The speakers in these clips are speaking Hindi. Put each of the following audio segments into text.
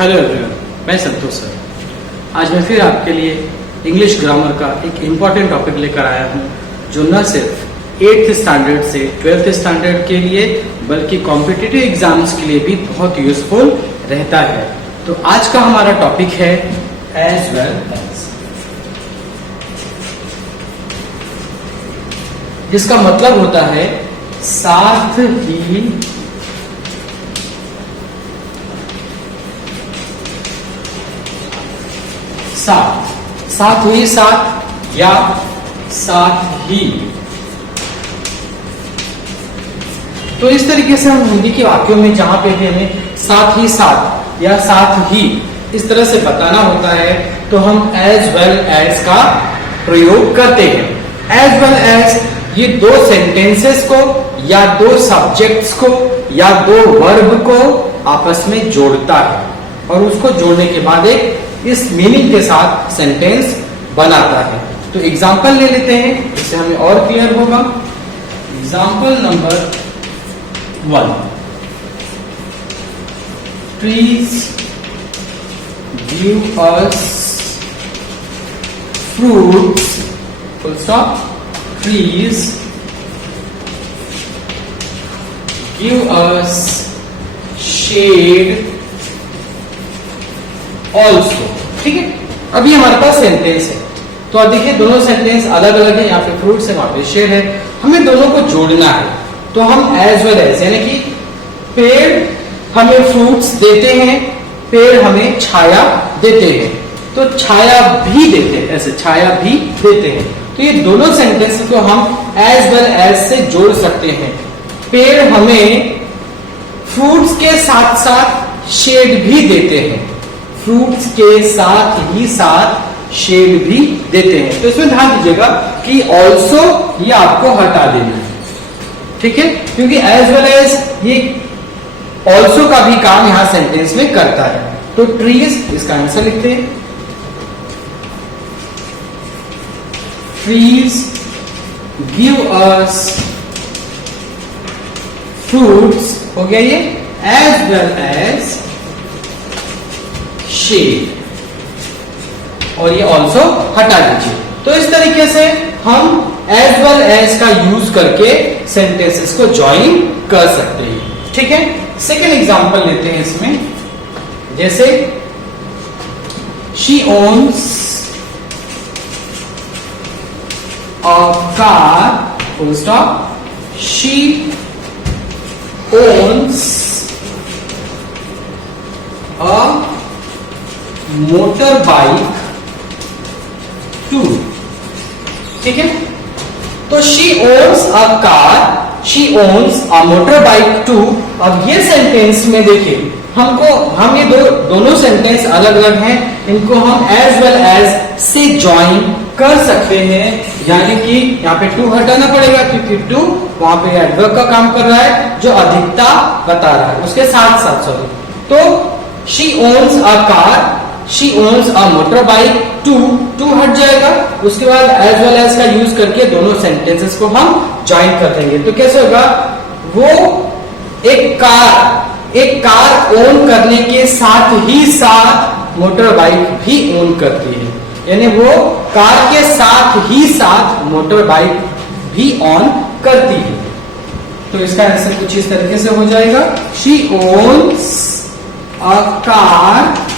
हेलो एवरीवन, मैं संतोष सर। आज मैं फिर आपके लिए इंग्लिश ग्रामर का एक इम्पॉर्टेंट टॉपिक लेकर आया हूँ, जो न सिर्फ 8th स्टैंडर्ड से 12th स्टैंडर्ड के लिए बल्कि कॉम्पिटिटिव एग्जाम्स के लिए भी बहुत यूजफुल रहता है। तो आज का हमारा टॉपिक है एज वेल एज, जिसका मतलब होता है साथ ही साथ ही साथ या साथ ही। तो इस तरीके से हम हिंदी के वाक्यों में जहां पे भी हमें साथ ही साथ या साथ ही इस तरह से बताना होता है तो हम एज वेल एज का प्रयोग करते हैं। एज वेल एज ये दो सेंटेंसेस को या दो सब्जेक्ट्स को या दो वर्ब को आपस में जोड़ता है और उसको जोड़ने के बाद एक इस मीनिंग के साथ सेंटेंस बनाता है। तो एग्जांपल ले लेते हैं, इससे हमें और क्लियर होगा। Example number 1, trees give us fruits, full stop. Trees give us shade also. ठीक है, अभी हमारे पास सेंटेंस है, तो अब देखिए दोनों सेंटेंस अलग अलग है। यहाँ पे फ्रूट्स है, वहां पे शेड है, हमें दोनों को जोड़ना है। तो हम एज वेल एज यानी कि पेड़ हमें फ्रूट्स देते हैं, पेड़ हमें छाया देते हैं, तो छाया भी देते हैं, ऐसे छाया भी देते हैं। तो ये दोनों सेंटेंस को हम एज वेल एज से जोड़ सकते हैं। पेड़ हमें फ्रूट्स के साथ साथ शेड भी देते हैं, फ्रूट्स के साथ ही साथ शेड भी देते हैं। तो इसमें ध्यान दीजिएगा कि ऑल्सो ये आपको हटा देना है, ठीक है, क्योंकि एज वेल एज ये ऑल्सो का भी काम यहां सेंटेंस में करता है। तो ट्रीज, इसका आंसर लिखते हैं, ट्रीज गिव अस फ्रूट्स, हो गया ये, एज वेल एज शेड, और ये ऑल्सो हटा दीजिए। तो इस तरीके से हम एज वेल एज का यूज करके सेंटेंसेस को ज्वाइन कर सकते हैं। ठीक है, सेकेंड एग्जांपल लेते हैं इसमें, जैसे she owns a car, full stop. She owns a motor bike too. ठीक है, तो she owns a car, she owns a motor bike too. अब ये सेंटेंस में देखिए हम ये दोनों सेंटेंस अलग अलग हैं, इनको हम एज वेल एज से ज्वाइन कर सकते हैं। यानी कि यहाँ पे टू हटाना पड़ेगा क्योंकि टू वहां पे एडवर्ब का काम कर रहा है जो अधिकता बता रहा है, उसके साथ साथ सॉरी। तो she owns a car, she owns a motor bike too, too हट जाएगा। उसके बाद एज वेल एज का यूज करके दोनों सेंटेंसेस को हम ज्वाइन कर देंगे। तो कैसे होगा, वो एक कार ओन करने के साथ ही साथ मोटर बाइक भी ओन करती है, यानी वो कार के साथ ही साथ मोटर बाइक भी ऑन करती है। तो इसका आंसर कुछ इस तरीके से हो जाएगा, she owns a car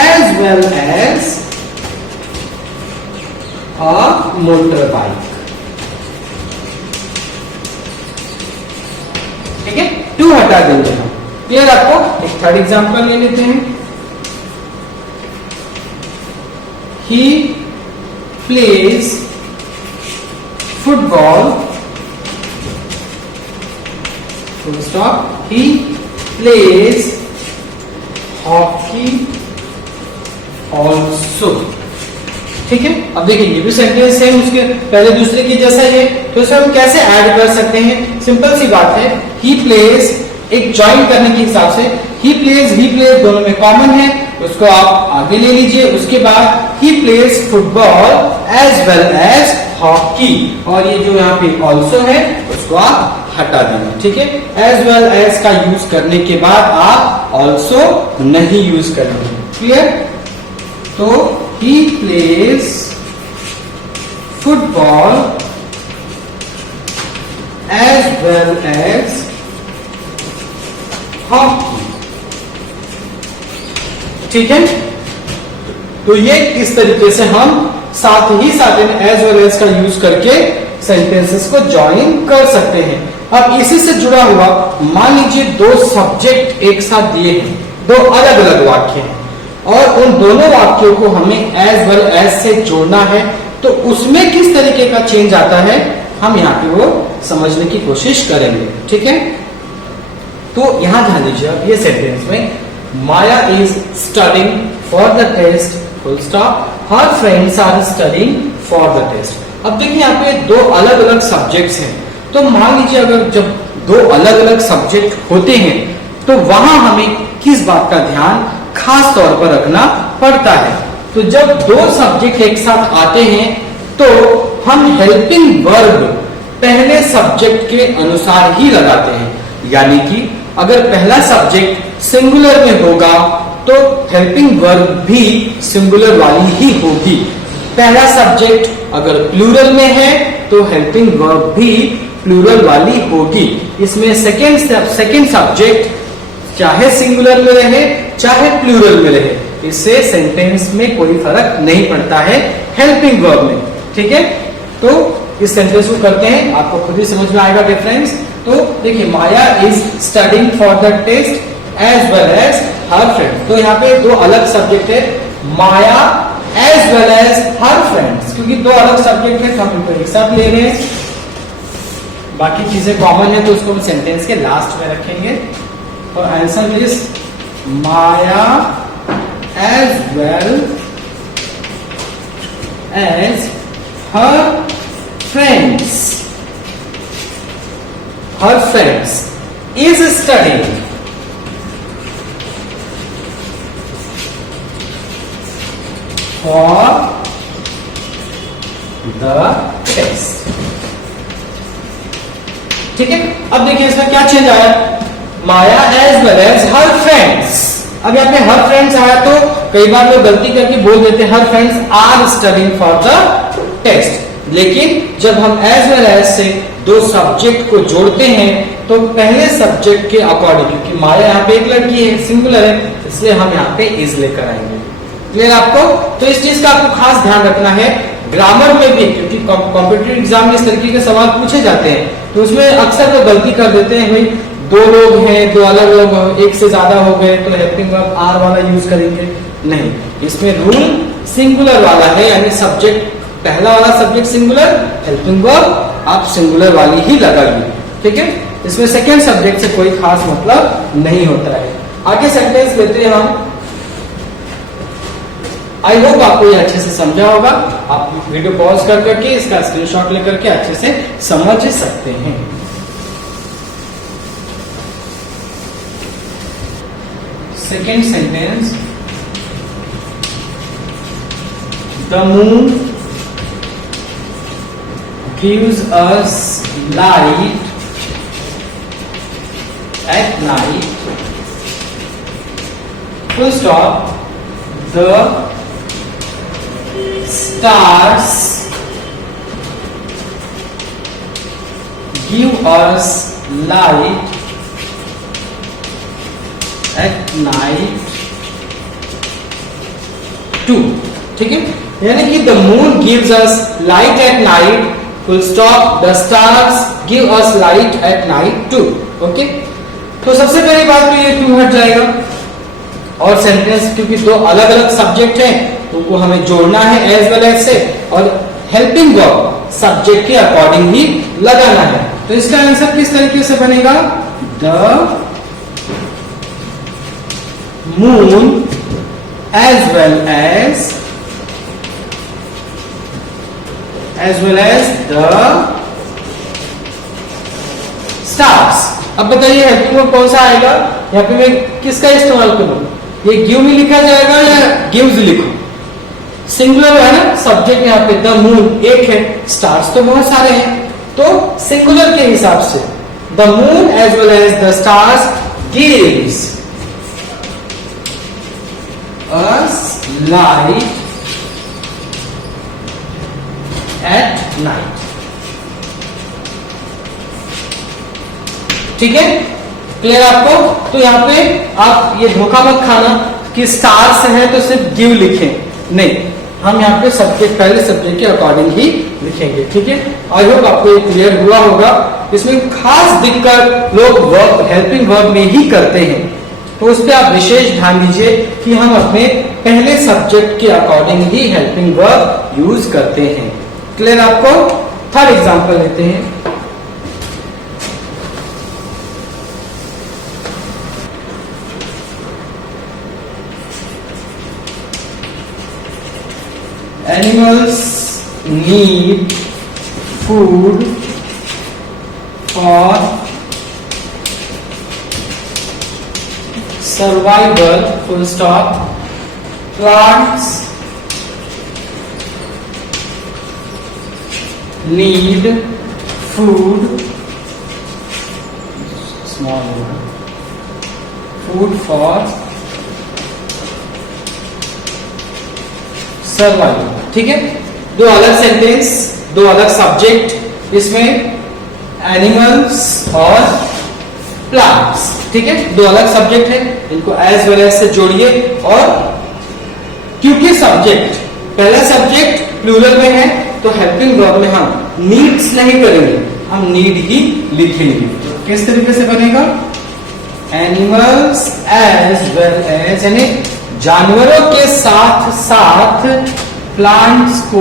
as well as a motorbike। ठीक है, टू हटा देंगे हम। क्लियर आपको? एक थर्ड एग्जांपल ले लेते हैं। He plays football, full stop। He plays hockey also. ठीक है, अब देखिए ये भी सेंटेंस सेम उसके पहले दूसरे की जैसा है, तो इसे हम कैसे ऐड कर सकते हैं? सिंपल सी बात है, ही प्लेज एक ज्वाइन करने के हिसाब से ही प्लेज दोनों में कॉमन है, उसको आप आगे ले लीजिए। उसके बाद he plays football as well as hockey, और ये जो यहाँ पे ऑल्सो है उसको आप हटा देना, ठीक है। एज वेल एज का यूज करने के बाद आप ऑल्सो नहीं यूज करेंगे, क्लियर। तो he plays football as well as hockey, ठीक है। तो ये इस तरीके से हम साथ ही साथ एज वेल एज का यूज करके सेंटेंसेस को ज्वाइन कर सकते हैं। अब इसी से जुड़ा हुआ मान लीजिए दो सब्जेक्ट एक साथ दिए हैं, दो अलग अलग वाक्य हैं और उन दोनों वाक्यों को हमें एज वेल एज से जोड़ना है, तो उसमें किस तरीके का चेंज आता है हम यहाँ पे वो समझने की कोशिश करेंगे, ठीक है। तो यहां ध्यान दीजिए, अब ये सेंटेंस में Maya is studying for the test full stop, her friends are studying for the test. अब देखिए यहाँ पे दो अलग अलग सब्जेक्ट्स हैं, तो मान लीजिए अगर जब दो अलग अलग सब्जेक्ट होते हैं तो वहां हमें किस बात का ध्यान खास तौर पर रखना पड़ता है। तो जब दो सब्जेक्ट एक साथ आते हैं तो हम हेल्पिंग वर्ब पहले सब्जेक्ट के अनुसार ही लगाते हैं, यानी कि अगर पहला सब्जेक्ट सिंगुलर में होगा तो हेल्पिंग वर्ब भी सिंगुलर वाली ही होगी। पहला सब्जेक्ट अगर प्लूरल में है तो हेल्पिंग वर्ब भी प्लूरल वाली होगी। इसमें सेकेंड सब्जेक्ट चाहे सिंगुलर में रहे चाहे प्लूरल में रहे, इससे सेंटेंस में कोई फर्क नहीं पड़ता है हेल्पिंग वर्ब में, ठीक है। तो इस सेंटेंस को करते हैं, आपको खुद ही समझ में आएगा डिफरेंस। तो देखिए Maya is studying for the test as well as her friend, तो यहाँ पे दो अलग सब्जेक्ट है, Maya as well as her friends, क्योंकि दो अलग सब्जेक्ट है तो हम इनको एक साथ ले रहे हैं। बाकी चीजें कॉमन है तो उसको हम सेंटेंस के लास्ट में रखेंगे। और answer is Maya as well as her friends is studying for the test, ठीक है। अब देखिए इसका क्या चेंज आया, Maya as well as her friends. अब यहाँ पे हर फ्रेंड्स आया तो कई बार लोग गलती करके बोल देते हैं her friends are studying for the test, लेकिन जब हम एज वेल एज से दो सब्जेक्ट को जोड़ते हैं तो पहले सब्जेक्ट के अकॉर्डिंग, क्योंकि माया यहाँ पे एक लड़की है सिंगुलर है, इसलिए हम यहाँ पे इज लेकर आएंगे, क्लियर आपको। तो इस चीज का आपको खास ध्यान रखना है ग्रामर में भी, क्योंकि कॉम्पिटिटिव एग्जाम में इस तरीके के सवाल पूछे जाते हैं तो उसमें अक्सर लोग गलती कर देते हैं, भाई दो लोग हैं, दो अलग लोग एक से ज्यादा हो गए तो हेल्पिंग वर्ब आर वाला यूज करेंगे, नहीं, इसमें रूल सिंगुलर वाला है, यानी सब्जेक्ट पहला वाला सब्जेक्ट सिंगुलर, हेल्पिंग वर्ब आप सिंगुलर वाली ही लगाइए, ठीक है। इसमें सेकेंड सब्जेक्ट से कोई खास मतलब नहीं होता है। आगे सेंटेंस लेते हैं हम। आई होप आपको ये अच्छे से समझा होगा, आप वीडियो पॉज कर करके इसका स्क्रीनशॉट लेकर के अच्छे से समझ सकते हैं। Second sentence, the moon gives us light at night, full stop. The stars give us light at night too, ठीक है। यानी कि the moon gives us light at night, full stop, the stars give us light at night too, okay. तो सबसे पहली बात तो ये टू हट जाएगा, और सेंटेंस क्योंकि दो अलग अलग सब्जेक्ट हैं तो उनको हमें जोड़ना है एज वेल एज से, और हेल्पिंग वर्ब सब्जेक्ट के अकॉर्डिंग ही लगाना है। तो इसका आंसर किस तरीके से बनेगा, the moon as well as the stars. अब बताइए हेल्पिंग वर्ब कौन सा आएगा, यहाँ पे मैं किसका इस्तेमाल करूं, ये गिव में लिखा जाएगा या गिव्स लिखूं, सिंगुलर है ना, सब्जेक्ट यहाँ पे द मून एक है, स्टार्स तो बहुत सारे हैं, तो सिंगुलर के हिसाब से the moon as well as the stars gives us light at night. ठीक है, क्लियर आपको? तो यहां पे आप ये धोखा मत खाना कि स्टार्स है तो सिर्फ गिव लिखें, नहीं, हम यहाँ पे सब्जेक्ट पहले सब्जेक्ट के अकॉर्डिंग ही लिखेंगे। ठीक है, आई होप आपको ये क्लियर हुआ होगा। इसमें खास दिक्कत लोग वर्ब हेल्पिंग वर्ब में ही करते हैं, तो उस पर आप विशेष ध्यान दीजिए कि हम अपने पहले सब्जेक्ट के अकॉर्डिंग ही हेल्पिंग वर्ब यूज करते हैं। क्लियर आपको? थर्ड एग्जांपल लेते हैं। Animals need food for survival, full stop. Plants need food, small one, food for survival. ठीक है, दो अलग सेंटेंस, दो अलग सब्जेक्ट, इसमें एनिमल्स और प्लांट्स। ठीक है, दो अलग सब्जेक्ट है, इनको एज वेल एज से जोड़िए। और क्योंकि सब्जेक्ट पहला सब्जेक्ट प्लूरल में है तो हेल्पिंग वर्ब में हम नीड्स नहीं करेंगे, हम नीड ही लिखेंगे। किस तरीके से बनेगा? एनिमल्स एज वेल एज, यानी जानवरों के साथ साथ प्लांट्स को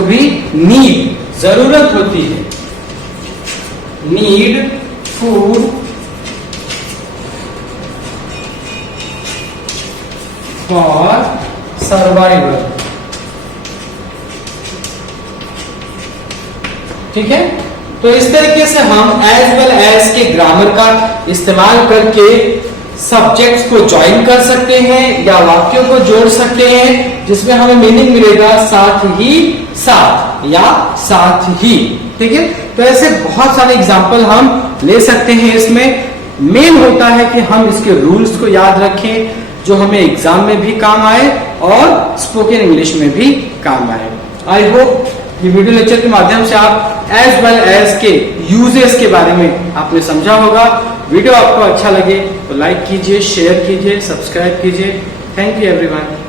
भी नीड, जरूरत होती है, नीड फूड फॉर सर्वाइवल। ठीक है, तो इस तरीके से हम एज वेल एज के ग्रामर का इस्तेमाल करके सब्जेक्ट्स को ज्वाइन कर सकते हैं या वाक्यों को जोड़ सकते हैं, जिसमें हमें मीनिंग मिलेगा साथ ही साथ या साथ ही। ठीक है, तो ऐसे बहुत सारे एग्जाम्पल हम ले सकते हैं। इसमें मेन होता है कि हम इसके रूल्स को याद रखें, जो हमें एग्जाम में भी काम आए और स्पोकन इंग्लिश में भी काम आए। आई होप ये वीडियो लेक्चर के माध्यम से आप एज वेल एज के यूजेस के बारे में आपने समझा होगा। वीडियो आपको अच्छा लगे तो लाइक कीजिए, शेयर कीजिए, सब्सक्राइब कीजिए। Thank you everyone.